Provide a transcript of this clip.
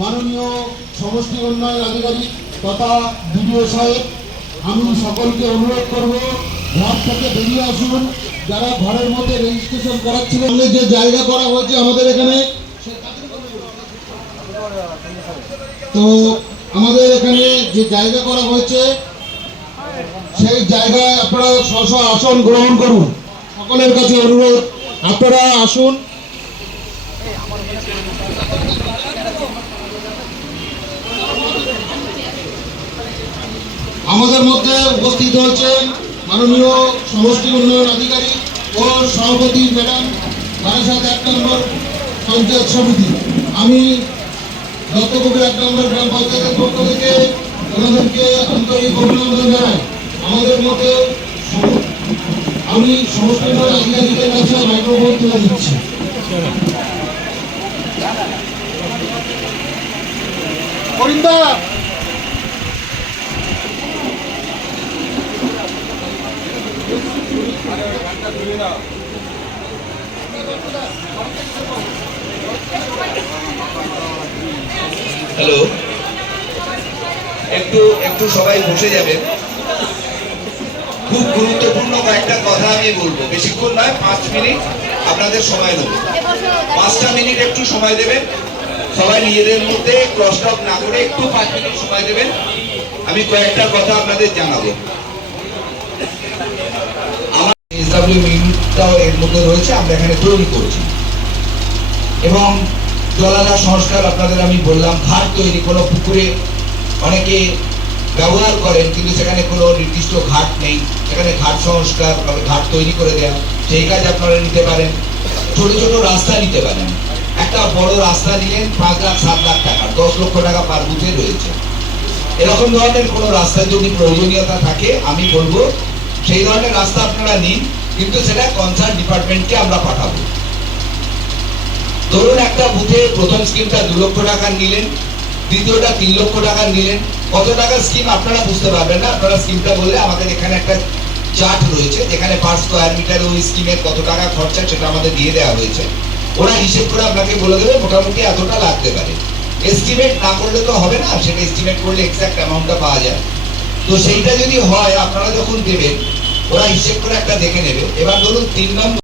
মাননীয় সমষ্টি উন্নয়ন আধিকারিক তথা বিডিও সাহেব, আমি সকলকে অনুরোধ করব, ঘর থেকে বেরিয়ে আসুন। যারা ঘরের মধ্যে রেজিস্ট্রেশন করাচ্ছিলেন যে জায়গা করা হয়েছে আমাদের এখানে তো আমাদের এখানে যে জায়গা করা হয়েছে, সেই জায়গায় আপনারা স্ব আসন গ্রহণ করুন। সকলের কাছে অনুরোধ, আপনারা আসুন। আমাদের মধ্যে উপস্থিত হয়েছেন মাননীয় সমষ্টি উন্নয়ন আধিকারিক ও সভাপতি ম্যাডাম বারাসাত এক নম্বর পঞ্চায়েত সমিতি। আমি দত্তপুকুর এক নম্বর গ্রাম পঞ্চায়েতের পক্ষ থেকে ওনাদেরকে আন্তরিক অভিনন্দন জানাই। আমাদের মধ্যে আমি সমষ্টি উন্নয়ন আধিকারিকের কাছে মাইক্রোফোন তুলে দিচ্ছি। করিন্দা হ্যালো। একটু একটু সবাই বসে যাবেন। খুব গুরুত্বপূর্ণ কয়েকটা কথা আমি বলব। বেশিক্ষণ নয়, পাঁচ মিনিট আপনাদের সময় নেব পাঁচটা মিনিট একটু সময় দেবেন। সবাই নিজেদের মধ্যে ক্রস টক না করে একটু পাঁচ মিনিট সময় দেবেন। আমি কয়েকটা কথা আপনাদের জানাব। ব্যবহার করেন, কিন্তু সেখানে কোনো নির্দিষ্ট ঘাট নেই। সেখানে ঘাট সংস্কার ঘাট তৈরি করে দেওয়া সেই কাজ আপনারা নিতে পারেন। ছোট ছোট রাস্তা নিতে পারেন। একটা বড় রাস্তা নিলেন পাঁচ লাখ, সাত লাখ টাকা, দশ লক্ষ টাকা পার বুথে রয়েছে। এরকম ধরনের কোনো রাস্তার যদি প্রয়োজনীয়তা থাকে, আমি বলব, সেই ধরনের রাস্তা আপনারা নিন। কিন্তু সেটা কনসার্ন ডিপার্টমেন্টকে আমরা পাঠাবো। ধরুন একটা বুথে প্রথম স্কিমটা দু লক্ষ টাকা নিলেন, দ্বিতীয়টা তিন লক্ষ টাকা নিলেন। কত টাকার স্কিম আপনারা বুঝতে পারবেন না। আপনারা স্কিমটা বললে আমাদের এখানে একটা চার্ট রয়েছে, যেখানে পার স্কোয়ার মিটারে ওই স্কিমের কত টাকা খরচা সেটা আমাদের দিয়ে দেওয়া হয়েছে। ওরা হিসেব করে আপনাকে বলে দেবে মোটামুটি এতটা লাগতে পারে। এস্টিমেট না করলে তো হবে না, সেটা এস্টিমেট করলে এক্সাক্ট অ্যামাউন্টটা পাওয়া যায়। তো সেইটা যদি হয়, আপনারা যখন দেবেন ওরা হিসেব করে একটা দেখে নেবে। এবার ধরুন তিন নম্বর